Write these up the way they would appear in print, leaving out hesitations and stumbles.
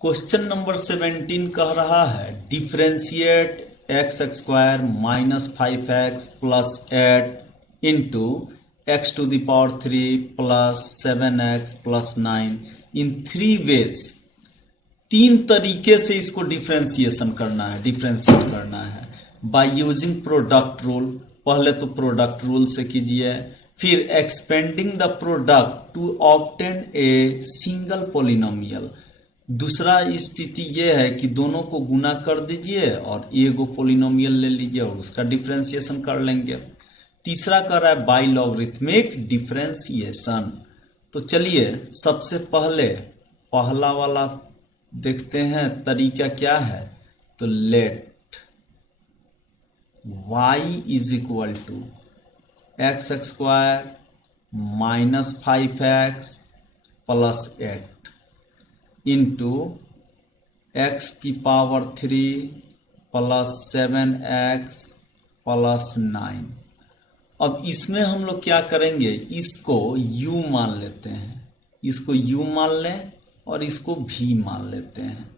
Question number 17 कह रहा है differentiate x square minus 5x plus 8 into x to the power 3 plus 7x plus 9 in 3 ways. 3 तरीके से इसको डिफ्रेंशिएशन करना है, डिफ्रेंशिएट करना है बाय यूजिंग प्रोडक्ट रूल। पहले तो प्रोडक्ट रूल से कीजिए, फिर expanding the product to obtain a single polynomial. दूसरा स्थिति यह है कि दोनों को गुना कर दीजिए और एगो पोलिनोमियल ले लीजिए और उसका डिफ्रेंशिएशन कर लेंगे। तीसरा कर रहा है बाय लॉगरिथमिक डिफ्रेंशिएशन। तो चलिए सबसे पहले पहला वाला देखते हैं तरीका क्या है। तो let y is equal to x square minus 5x plus 8 into x की पावर 3 प्लस 7x प्लस 9। अब इसमें हम लोग क्या करेंगे, इसको u मान लेते हैं, इसको u मान लें और इसको v मान लेते हैं।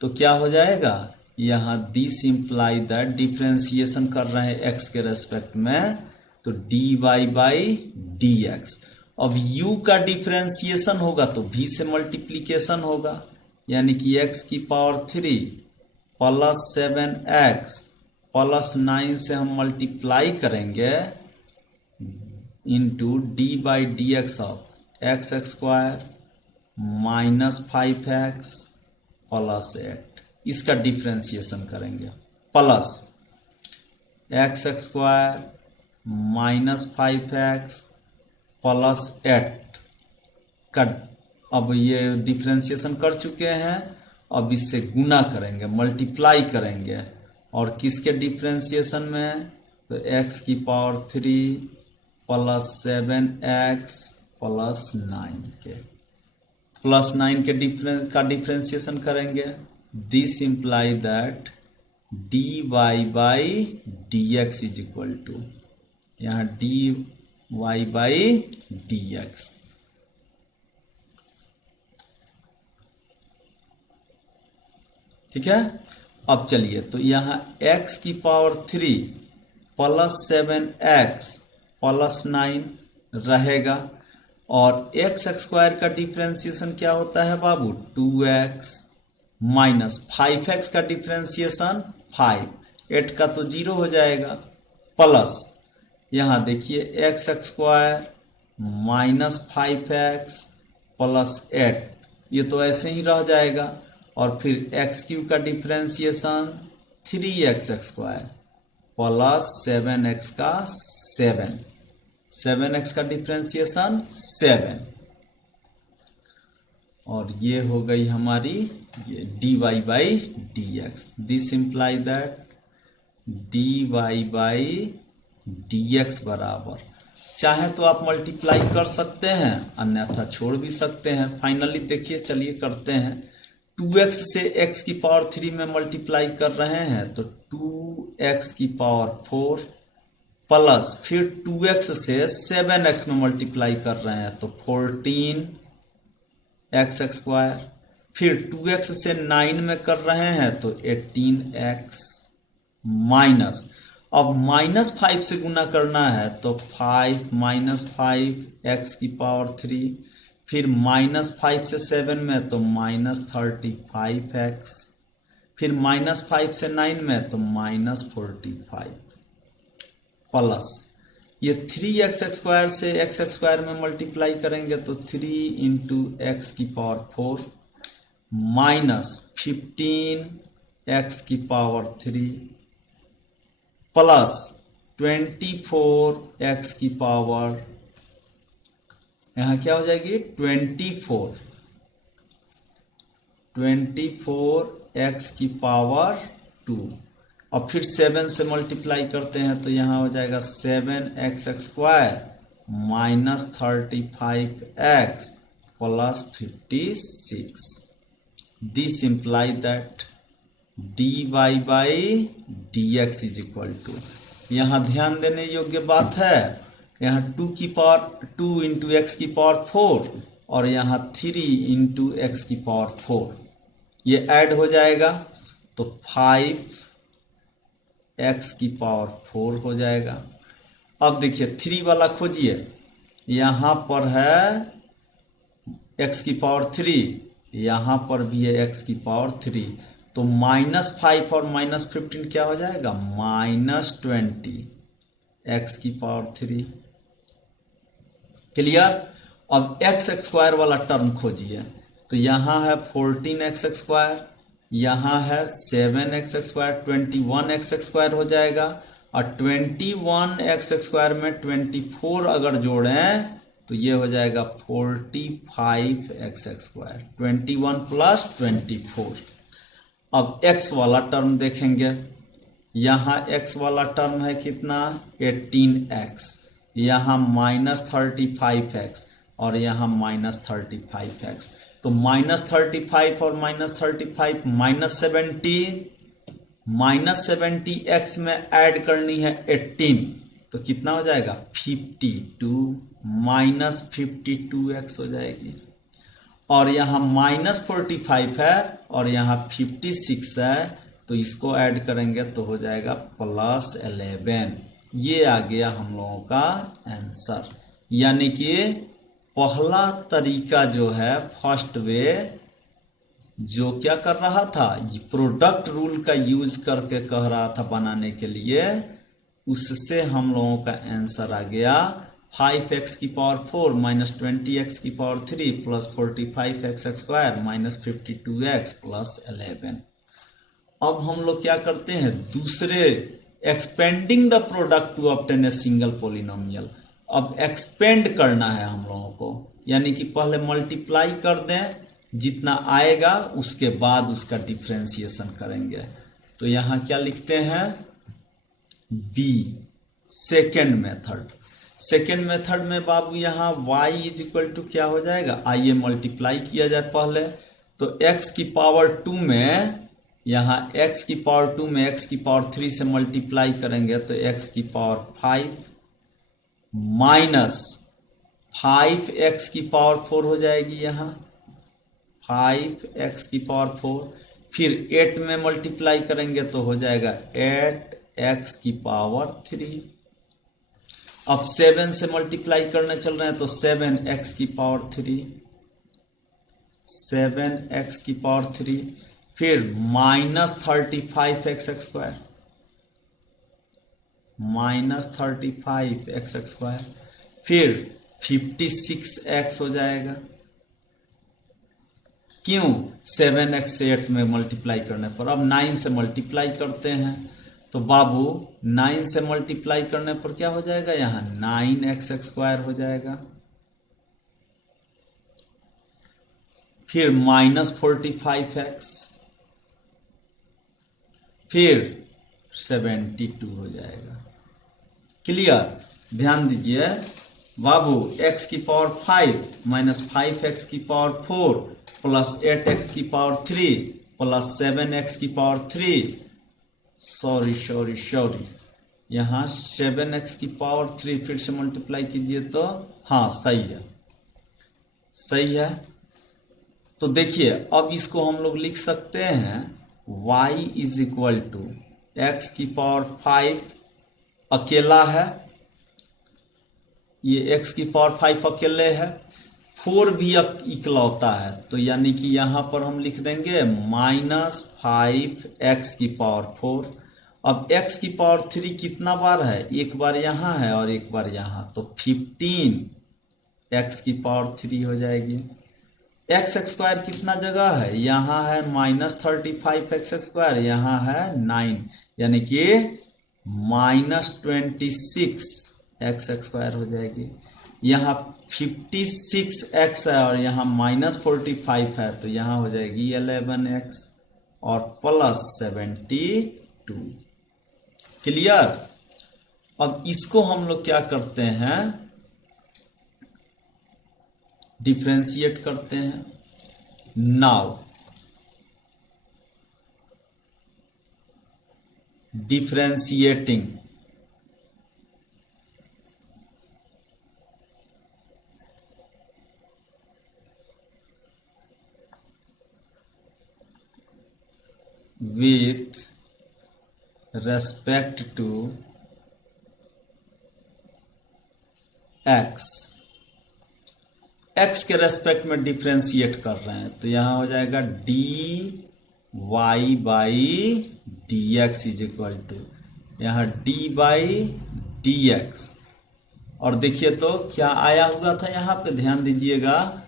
तो क्या हो जाएगा, यहाँ दिस इम्प्लाई दैट डिफ्रेंशिएशन कर रहे हैं x के रेस्पेक्ट में, तो dy बाई डी एक्स। अब u का डिफ्रेंशिएशन होगा तो v से मल्टीप्लीकेशन होगा, यानी कि x की पावर 3 प्लस 7x प्लस 9 से हम मल्टीप्लाई करेंगे into D by d x of x square minus 5x plus 8। इसका डिफ्रेंशिएशन करेंगे plus x square minus 5x plus 8 का। अब ये डिफ्रेंशिएशन कर चुके हैं, अब इससे गुना करेंगे, मल्टीप्लाई करेंगे। और किसके डिफ्रेंशिएशन में, तो x की पावर 3 प्लस 7x प्लस 9 के, प्लस 9 के डिफ्रेंशिएशन करेंगे। This imply that dy by d x is equal to, यहाँ dy बाई डी एक्स। ठीक है। अब चलिए, तो यहाँ x की पावर 3 प्लस 7x प्लस 9 रहेगा और एक्स स्क्वायर का डिफ्रेंशिएशन क्या होता है बाबू, 2x माइनस 5x का डिफ्रेंशिएशन 5, 8 का तो 0 हो जाएगा, प्लस यहाँ देखिए x square minus 5x plus 8, ये तो ऐसे ही रह जाएगा। और फिर एक्स क्यूब का differentiation 3x square plus 7x का 7x का डिफ्रेंशिएशन 7, और ये हो गई हमारी ये dy by d x. This imply that dy by d x बराबर, चाहे तो आप मल्टीप्लाई कर सकते हैं अन्यथा छोड़ भी सकते हैं। फाइनली देखिए, चलिए करते हैं। 2x से x की पावर 3 में मल्टीप्लाई कर रहे हैं तो 2x की पावर 4 प्लस फिर 2x से 7x में मल्टीप्लाई कर रहे हैं तो 14x स्क्वायर, फिर 2x से 9 में कर रहे हैं तो 18x माइनस, अब माइनस 5 से गुना करना है तो 5 माइनस 5x की पावर 3, फिर माइनस 5 से 7 में तो माइनस 35x, फिर माइनस 5 से 9 में तो माइनस 45 प्लस ये 3x स्क्वायर से x स्क्वायर में मल्टीप्लाई करेंगे तो 3 इंटू एक्स की पावर 4 माइनस 15x की पावर 3 प्लस 24x की पावर, यहाँ क्या हो जाएगी 24x की पावर 2। अब फिर 7 से मल्टीप्लाई करते हैं तो यहाँ हो जाएगा 7x square minus 35x plus 56। This imply that dy by d x is equal to, यहाँ ध्यान देने योग्य बात है, यहाँ 2 की पावर 2 इंटू एक्स की पावर 4 और यहाँ 3 इंटू एक्स की पावर 4। ये ऐड हो जाएगा तो 5x की पावर 4 हो जाएगा। अब देखिए 3 वाला खोजिए, यहां पर है x की पावर 3, यहां पर भी है x की पावर 3, तो -5 और -15 क्या हो जाएगा, -20 x की पावर 3। क्लियर। अब एक्स स्क्वायर वाला टर्म खोजिए, तो यहां है 14x², यहां है 7x², 21x² हो जाएगा, और 21x² में 24 अगर जोड़ें तो ये हो जाएगा 45x², 21 + 24। अब x वाला टर्म देखेंगे, यहाँ x वाला टर्म है कितना, 18x, यहाँ -35x और यहाँ -35x, तो -35 और -35 -70 में ऐड करनी है 18, तो कितना हो जाएगा 52, -52x हो जाएगी। और यहाँ -45 है और यहाँ 56 है, तो इसको ऐड करेंगे तो हो जाएगा +11। ये आ गया हम लोगों का आंसर। यानी कि पहला तरीका जो है, फर्स्ट वे, जो क्या कर रहा था, प्रोडक्ट रूल का यूज करके कह रहा था बनाने के लिए, उससे हम लोगों का आंसर आ गया 5x की पावर 4 -20x की पावर 3 + 45x² -52x +11। अब हम लोग क्या करते हैं, दूसरे expanding the product to obtain a single polynomial. अब एक्सपेंड करना है हम लोगों को, यानी कि पहले मल्टीप्लाई कर दें, जितना आएगा उसके बाद उसका डिफ्रेंसिएशन करेंगे। तो यहां क्या लिखते हैं, B, second method. Second method में बाबू यहाँ y = क्या हो जाएगा, आइए मल्टीप्लाई किया जाए पहले। तो x की पावर 2 में, यहाँ x की पावर 2 में x की पावर 3 से मल्टीप्लाई करेंगे तो x की पावर 5 -5x की पावर 4 हो जाएगी, यहाँ 5x की पावर 4, फिर 8 में मल्टीप्लाई करेंगे तो हो जाएगा 8x की पावर 3। अब 7 से मल्टीप्लाई करने चल रहे हैं तो 7x की पावर 3, 7x की पावर 3, फिर -35x², -35x², फिर 56x हो जाएगा। क्यों, 7x से 8 में मल्टीप्लाई करने पर। अब 9 से मल्टीप्लाई करते हैं, तो बाबू 9 से मल्टीप्लाई करने पर क्या हो जाएगा, यहाँ 9x² हो जाएगा, फिर -45x, फिर 72 हो जाएगा। क्लियर। ध्यान दीजिए बाबू, x की पावर 5 -5x की पावर 4 + 8x की पावर 3 + 7x की पावर 3, सॉरी, यहाँ 7x की पावर 3 फिर से मल्टीप्लाई कीजिए तो हाँ सही है। तो देखिए अब इसको हम लोग लिख सकते हैं y = x की पावर 5 अकेला है, ये x की पावर 5 अकेले है, 4 भी इकलौता है, तो यानी कि यहां पर हम लिख देंगे -5x की पावर 4। अब x की पावर 3 कितना बार है, एक बार यहां है और एक बार यहां, तो 15x की पावर 3 हो जाएगी। x² कितना जगह है, यहाँ है -35x², यहाँ है 9, यानी कि -26x² हो जाएगी। यहाँ 56x है और यहाँ -45 है, तो यहाँ हो जाएगी 11x और +72। क्लियर। अब इसको हम लोग क्या करते हैं, डिफ्रेंशिएट करते हैं। Now differentiating, with respect to x, x के रेस्पेक्ट में डिफ्रेंशिएट कर रहे हैं, तो यहां हो जाएगा dy by d x is equal to यहाँ डी बाई डी एक्स। और देखिए तो क्या आया हुआ था, यहाँ पे ध्यान दीजिएगा,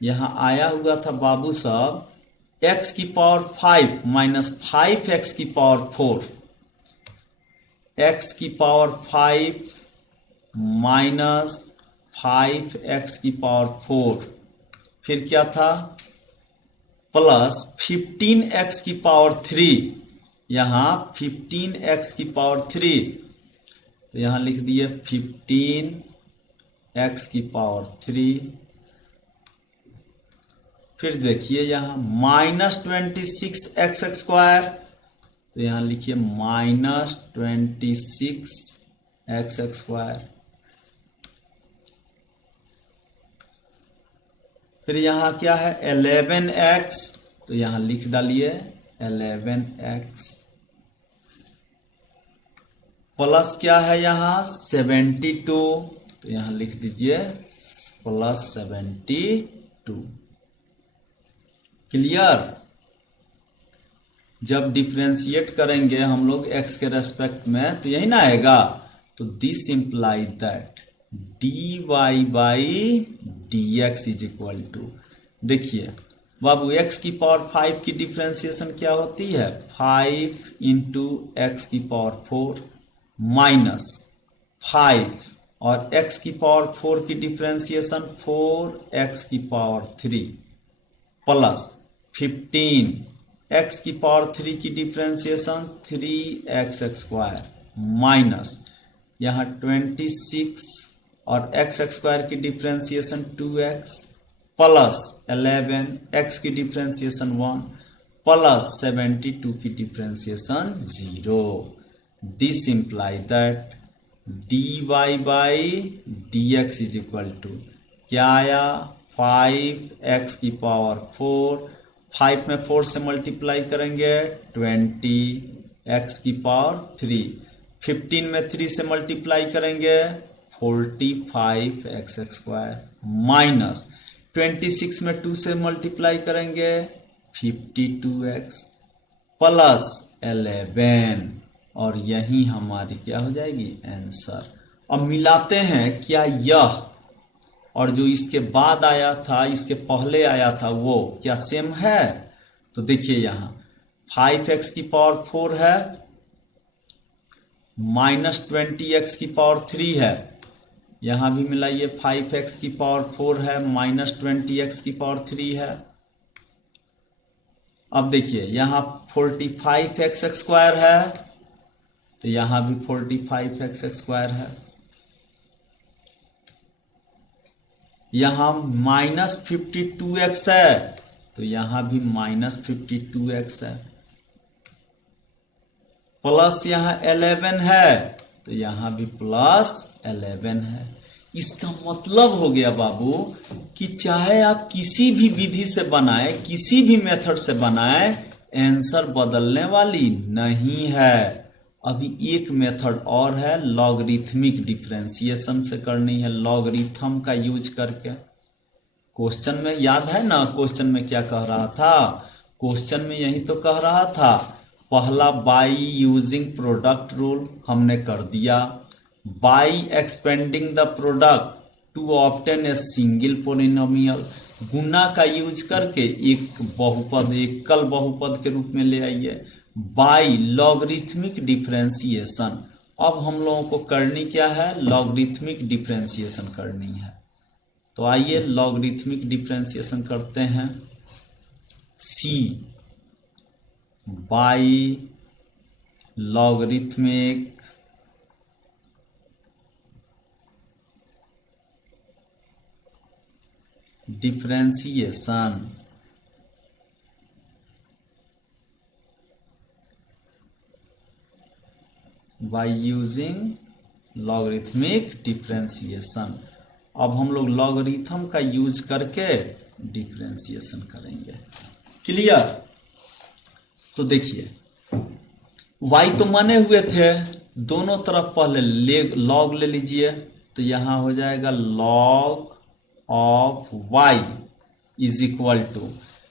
यहाँ आया हुआ था बाबू साहब x की पावर 5 माइनस 5x की पावर 4, x की पावर 5 माइनस 5x की पावर 4, फिर क्या था प्लस 15x की पावर 3, यहां 15x की पावर 3, तो यहां लिख दिए 15x की पावर 3। फिर देखिए यहां माइनस 26x स्क्वायर, तो यहां लिखिए माइनस 26x स्क्वायर। फिर यहां क्या है 11x, तो यहां लिख डालिए 11x प्लस क्या है यहां 72, तो यहां लिख दीजिए प्लस 72। क्लियर। जब डिफरेंशिएट करेंगे हम लोग x के रेस्पेक्ट में तो यही ना आएगा, तो this imply that dy by d x is equal to, देखिए बाबू x की पावर 5 की डिफरेंशिएशन क्या होती है 5 इंटू एक्स की पावर 4 माइनस 5 और x की पावर 4 की डिफरेंशिएशन 4x की पावर 3 प्लस 15 x की पावर 3 की डिफरेंशिएशन 3x स्क्वायर माइनस यहाँ 26 और x स्क्वायर की डिफरेंशिएशन 2x प्लस 11 x की डिफरेंशिएशन 1 प्लस 72 की differentiation 0। This imply that dy by d x is equal to क्या आया 5x की पावर 4, 5 में 4 से मल्टीप्लाई करेंगे 20x की पावर 3, 15 में 3 से मल्टीप्लाई करेंगे 45x स्क्वायर माइनस 26 में 2 से मल्टीप्लाई करेंगे 52x प्लस 11, और यही हमारी क्या हो जाएगी आंसर। अब मिलाते हैं क्या यह और जो इसके बाद आया था इसके पहले आया था वो क्या सेम है, तो देखिए यहाँ 5x की पावर 4 है माइनस 20x की पावर 3 है, यहां भी मिलाइए 5x की पावर 4 है माइनस 20x की पावर 3 है। अब देखिए यहां 45x स्क्वायर है, तो यहां भी 45x स्क्वायर है, यहां माइनस 52x है, तो यहां भी माइनस 52x है, प्लस यहां 11 है, तो यहां भी प्लस 11 है। इसका मतलब हो गया बाबू कि चाहे आप किसी भी विधि से बनाए, किसी भी मेथड से बनाए, आंसर बदलने वाली नहीं है। अभी एक मेथड और है, लॉगरिथमिक डिफरेंशिएशन से करनी है, लॉगरिथम का यूज करके। क्वेश्चन में याद है ना, क्वेश्चन में क्या कह रहा था, क्वेश्चन में यही तो कह रहा था, पहला बाई यूजिंग प्रोडक्ट रूल हमने कर दिया, by expanding the product to obtain a single polynomial, गुना का यूज करके एक बहुपद एकल बहुपद के रूप में ले आइए, बाई लॉगरिथमिक डिफरेंशिएशन। अब हम लोगों को करनी क्या है, लॉगरिथमिक डिफरेंशिएशन करनी है। तो आइए लॉगरिथमिक डिफरेंशिएशन करते हैं। C by logarithmic differentiation by using logarithmic differentiation. अब हम लोग लॉगरिथम का यूज करके डिफरेंशिएशन करेंगे। क्लियर। तो देखिए y तो माने हुए थे, दोनों तरफ पहले लॉग ले लीजिए, तो यहां हो जाएगा log of y is equal to,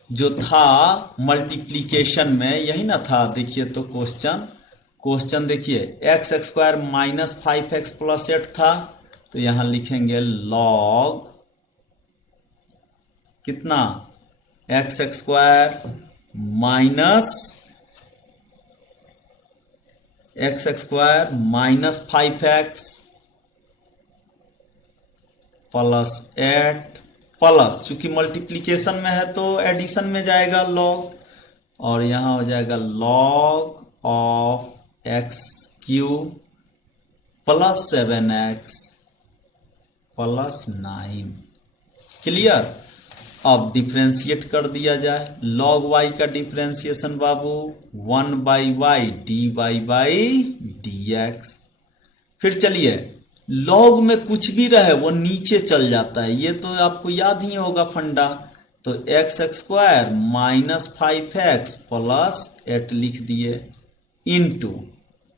जो था मल्टीप्लीकेशन में यही ना था। देखिए तो क्वेश्चन देखिए, x square minus 5x plus 8 था, तो यहां लिखेंगे log कितना, x square minus x square minus 5x plus 8 plus, चूंकि मल्टीप्लीकेशन में है तो एडिशन में जाएगा log, और यहां हो जाएगा log of x cube plus 7x plus 9। Clear. अब डिफ्रेंशिएट कर दिया जाए, log y का डिफ्रेंशिएशन बाबू 1/y dy/dx। फिर चलिए, log में कुछ भी रहे वो नीचे चल जाता है, ये तो आपको याद ही होगा फंडा। तो X square minus 5x plus 8 लिख दिए इनटू,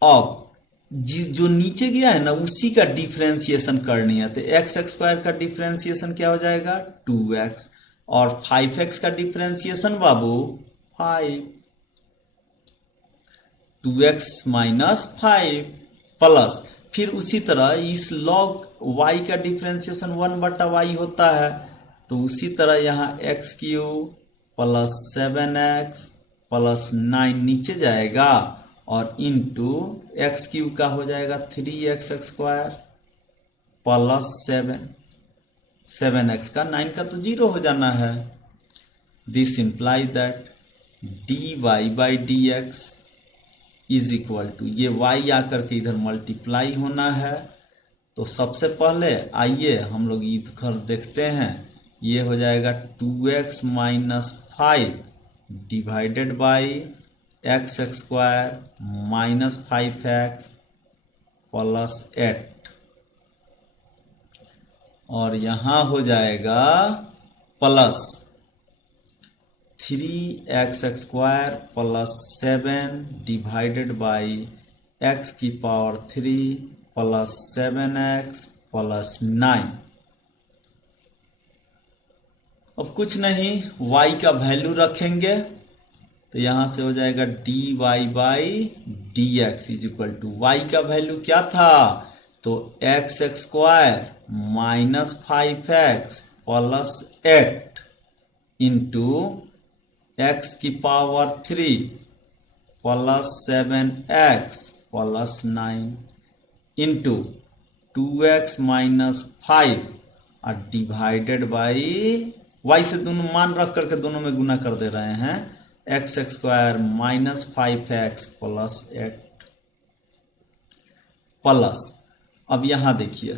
अब जो नीचे गया है ना उसी का डिफ्रेंशिएशन करनी है, तो एक्स स्क्वायर का डिफ्रेंशिएशन क्या हो जाएगा 2x, और 5x का डिफ्रेंशिएशन बाबू 5, 2x माइनस 5 प्लस, फिर उसी तरह इस log y का डिफ्रेंशिएशन 1/y होता है, तो उसी तरह यहाँ x cube plus 7x plus 9 नीचे जाएगा, और इंटू एक्स क्यूब का हो जाएगा 3x स्क्वायर प्लस 7x का 9 का तो 0 हो जाना है। This imply that dy/dx is equal to, ये y आकर के इधर मल्टीप्लाई होना है, तो सबसे पहले आइए हम लोग इधर देखते हैं, ये हो जाएगा 2x minus 5 divided by x square minus 5x plus 8, और यहां हो जाएगा plus 3x square plus 7 divided by x की पावर 3 प्लस 7x प्लस 9। अब कुछ नहीं, y का वैल्यू रखेंगे, तो यहां से हो जाएगा dy/dx is equal to, y का वैल्यू क्या था, तो X square minus 5x plus 8 into x की power 3 plus 7x plus 9 into 2x minus 5 और डिवाइडेड बाई y से दोनों मान रख करके दोनों में गुना कर दे रहे हैं, x square minus 5x plus 8 plus, अब यहां देखिए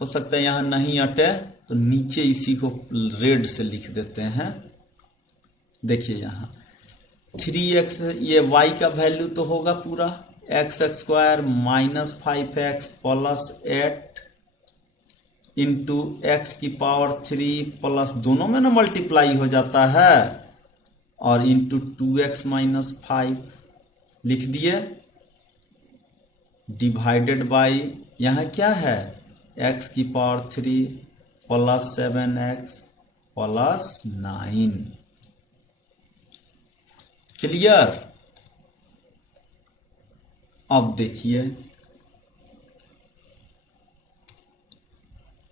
हो सकता है यहां नहीं अटे तो नीचे इसी को रेड से लिख देते हैं। देखिए यहां 3x, ये y का वैल्यू तो होगा पूरा x square minus 5x plus 8 into x की पावर 3 प्लस, दोनों में ना मल्टीप्लाई हो जाता है, और इंटू 2x माइनस 5 लिख दिए डिवाइडेड बाई, यहां क्या है x की power 3 plus 7x plus 9। Clear. अब देखिए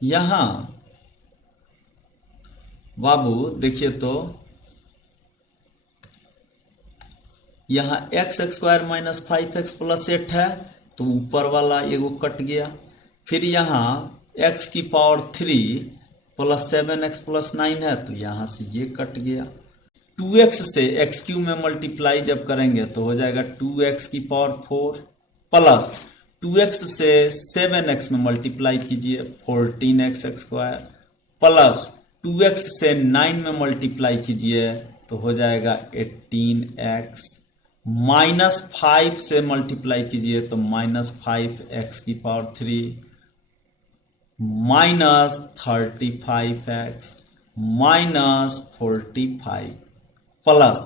यहां बाबू, देखिए तो यहां x square minus 5x plus 8 है, तो ऊपर वाला एगो कट गया, फिर यहां x की पावर 3 प्लस 7x प्लस 9 है, तो यहां से ये कट गया। 2x से एक्स क्यूब में मल्टीप्लाई जब करेंगे तो हो जाएगा 2x की पावर 4 प्लस 2x से 7x में मल्टीप्लाई कीजिए 14x स्क्वायर प्लस 2x से 9 में मल्टीप्लाई कीजिए तो हो जाएगा 18x, माइनस 5 से मल्टीप्लाई कीजिए तो माइनस 5x की power 3 minus 35x minus 45 plus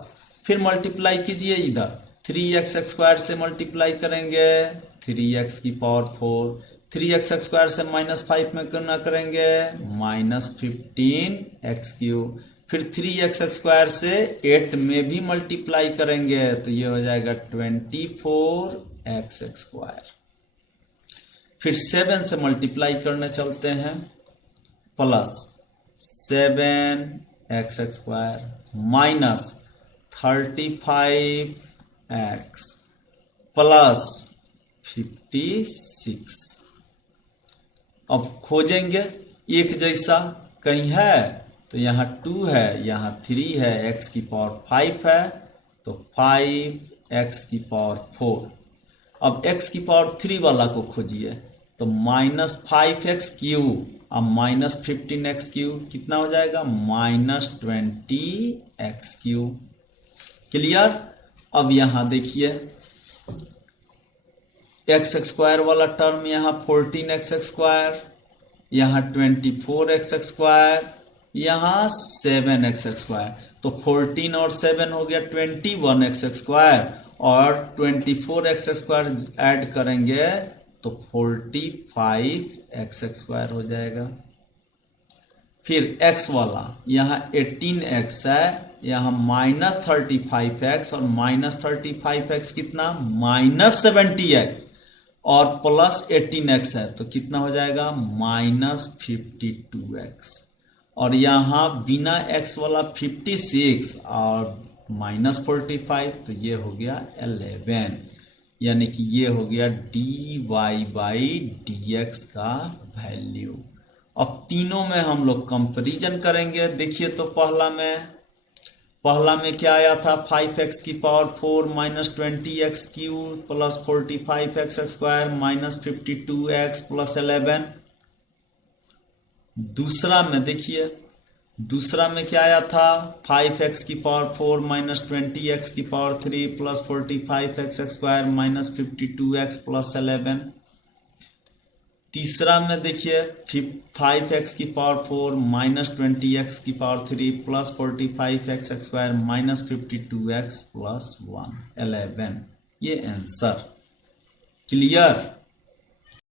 फिर मल्टीप्लाई कीजिए इधर 3x स्क्वायर से मल्टीप्लाई करेंगे 3x की पावर 4, 3x स्क्वायर से -5 में करना करेंगे -15x³, फिर 3x स्क्वायर से 8 में भी मल्टीप्लाई करेंगे तो ये हो जाएगा 24x स्क्वायर। फिर 7 से मल्टीप्लाई करने चलते हैं plus 7x square minus 35x plus 56। अब खोजेंगे एक जैसा कहीं है तो यहाँ 2 है, यहाँ 3 है, x की पावर 5 है तो 5x की पावर 4। अब x की पावर 3 वाला को खोजिए तो -5x³ अब -15x³ कितना हो जाएगा -20x³। क्लियर। अब यहां देखिए x स्क्वायर वाला टर्म यहाँ 14x स्क्वायर, यहाँ 24x स्क्वायर, यहाँ 7x स्क्वायर, तो 14 और 7 हो गया 21x स्क्वायर और 24x स्क्वायर ऐड करेंगे तो 45x स्क्वायर हो जाएगा। फिर x वाला यहाँ 18x है, यहाँ -35x और -35x कितना -70x और प्लस 18x है तो कितना हो जाएगा -52x और यहाँ बिना x वाला 56 और -45 तो ये हो गया 11, यानी कि ये हो गया dy/dx का वैल्यू। अब तीनों में हम लोग कंपैरिजन करेंगे। देखिए तो पहला में क्या आया था 5x की power 4 -20x³ plus 45x square -52x plus 11। दूसरा में देखिए, दूसरा में क्या आया था 5x की पावर 4 -20x की power 3 plus 45x square -52x plus 11। तीसरा में देखिए 5x की पावर 4 -20x की power 3 plus 45x square -52x plus 11। ये आंसर। क्लियर।